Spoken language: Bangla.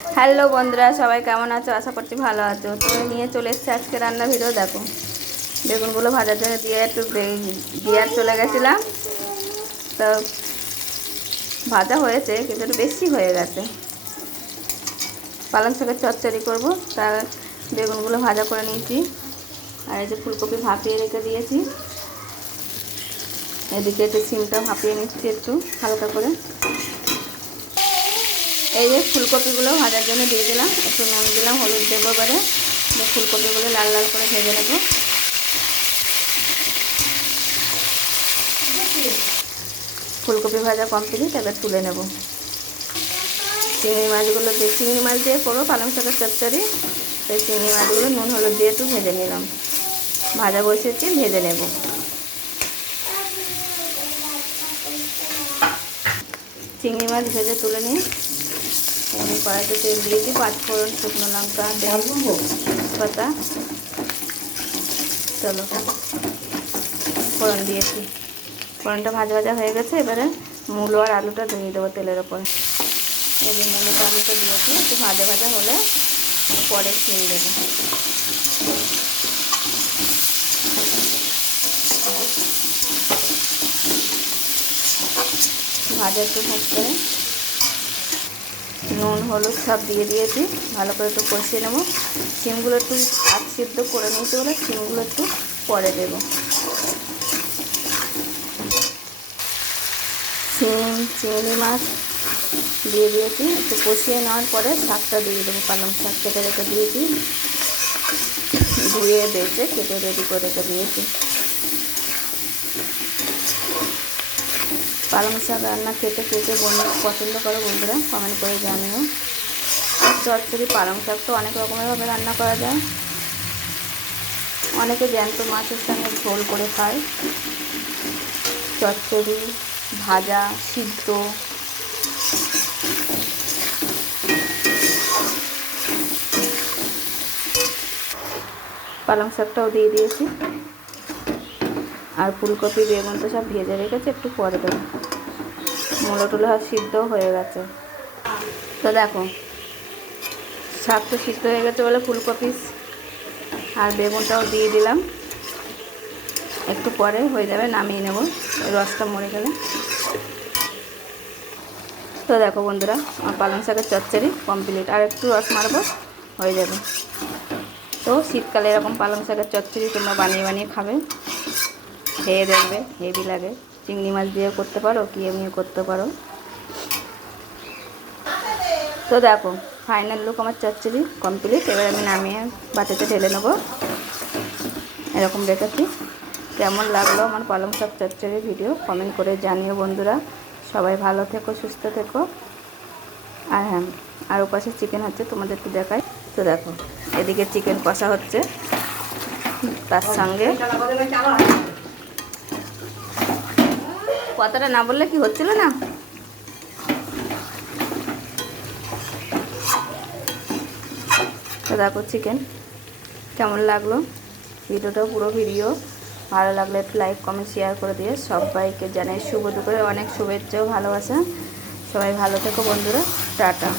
হ্যালো বন্ধুরা, সবাই কেমন আছো? আশা করছি ভালো আছো। তো নিয়ে চলে এসেছি আজকে রান্না ভিডিও। দেখো, বেগুনগুলো ভাজার জন্য দিয়ে একটু দিয়ে চলে গেছিলাম। তো ভাজা হয়েছে কিন্তু একটু বেশি হয়ে গেছে। পালং শাকের চচ্চড়ি করবো, তার বেগুনগুলো ভাজা করে নিয়েছি। আর এই যে ফুলকপি ভাপিয়ে রেখে দিয়েছি। এদিকে একটু সিমটা ভাপিয়ে নিচ্ছি একটু হালকা করে। এই যে ফুলকপিগুলো ভাজার জন্য দিয়ে দিলাম, একটু নুন দিলাম, হলুদ দেবো। এবারে ফুলকপিগুলো লাল লাল করে ভেজে নেবো। ফুলকপি ভাজা কমপ্লিট, এবার তুলে নেব। চিংড়ি মাছগুলো দিয়ে, চিংড়ি মাছ দিয়ে করবো পালং শাকের চচ্চড়ি। সেই চিংড়ি মাছগুলো নুন হলুদ দিয়ে একটু ভেজে নিলাম। ভাজা বসিয়েছি, ভেজে নেব। চিংড়ি মাছ ভেজে তুলে নিয়ে আমি কড়াইতে তেল দিয়েছি, 5 ফোড়ন, শুকনো লঙ্কা, তেজপাতা, চলো ফোড়ন দিয়েছি। ফোড়নটা ভাজা ভাজা হয়ে গেছে। এবারে মূলো আর আলুটা ধুয়ে দেবো তেলের ওপর। এই যে মূলোটা আলুটা দিয়েছি, একটু ভাজা ভাজা হলে পরে সিম দেবো। ভাজা একটু ভাজ করে নুন হলুদ সব দিয়ে দিয়েছি, ভালো করে একটু কষিয়ে নেবো। সিমগুলো একটু আধ সিদ্ধ করে নিতে হলে সিমগুলো একটু পরে দেব। সিম চিংড়ি মাছ দিয়ে দিয়েছি, একটু কষিয়ে নেওয়ার পরে শাকটা দিয়ে দেবো। পালং শাক কেটে রেখে দিয়েছি, ধুয়ে বেছে কেটে রেডি করে রেখে দিয়েছি। পালং শাক রান্না খেতে পছন্দ করো বন্ধুরা, কমেন্ট করে জানিও। চচ্চড়ি পালং শাক তো অনেক রকমেরভাবে রান্না করা যায়। অনেকে জ্যান্ত মাছের সঙ্গে ঝোল করে খায়, চচ্চড়ি, ভাজা, সিদ্ধ। পালং শাকটাও দিয়ে দিয়েছি, আর ফুলকপি বেগুন তো সব ভেজে রেখেছি, একটু পরে দেবো। মূলো টুলো সব সিদ্ধ হয়ে গেছে। তো দেখো, শাক তো সিদ্ধ হয়ে গেছে বলে ফুলকপি আর বেগুনটাও দিয়ে দিলাম। একটু পরে হয়ে যাবে, নামিয়ে নেব রসটা মরে গেলে। তো দেখো বন্ধুরা, আমার পালং শাকের চচ্চড়ি কমপ্লিট। আর একটু রস মারবো, হয়ে যাবে। তো শীতকালে এরকম পালং শাকের চচ্চড়ি তোমরা বানিয়ে বানিয়ে খাবে, খেয়ে দেখবে, হেভি লাগে। চিংড়ি মাছ দিয়েও করতে পারো, কি এমনিও করতে পারো। তো দেখো, ফাইনাল লুক আমার চচ্চড়ি কমপ্লিট। এবার আমি নামিয়ে বাটিতে ঢেলে নেবো। এরকম রেখেছি। কেমন লাগলো আমার পালং শাক চচ্চড়ি ভিডিও কমেন্ট করে জানিও বন্ধুরা। সবাই ভালো থেকো, সুস্থ থেকো। আর হ্যাঁ, আর ওপাশে চিকেন হচ্ছে, তোমাদের একটু দেখাই। তো দেখো, এদিকে চিকেন কষা হচ্ছে, তার সঙ্গে কথাটা না বললে কি হচ্ছিল না। তো দেখো চিকেন কেমন লাগলো, ভিডিওটা পুরো ভিডিও ভালো লাগলে একটু লাইক কমেন্ট শেয়ার করে দিয়ে সবাইকে জানাই শুভ দুপুরে অনেক শুভেচ্ছা ও ভালোবাসা। সবাই ভালো থেকো বন্ধুরা, টাটা।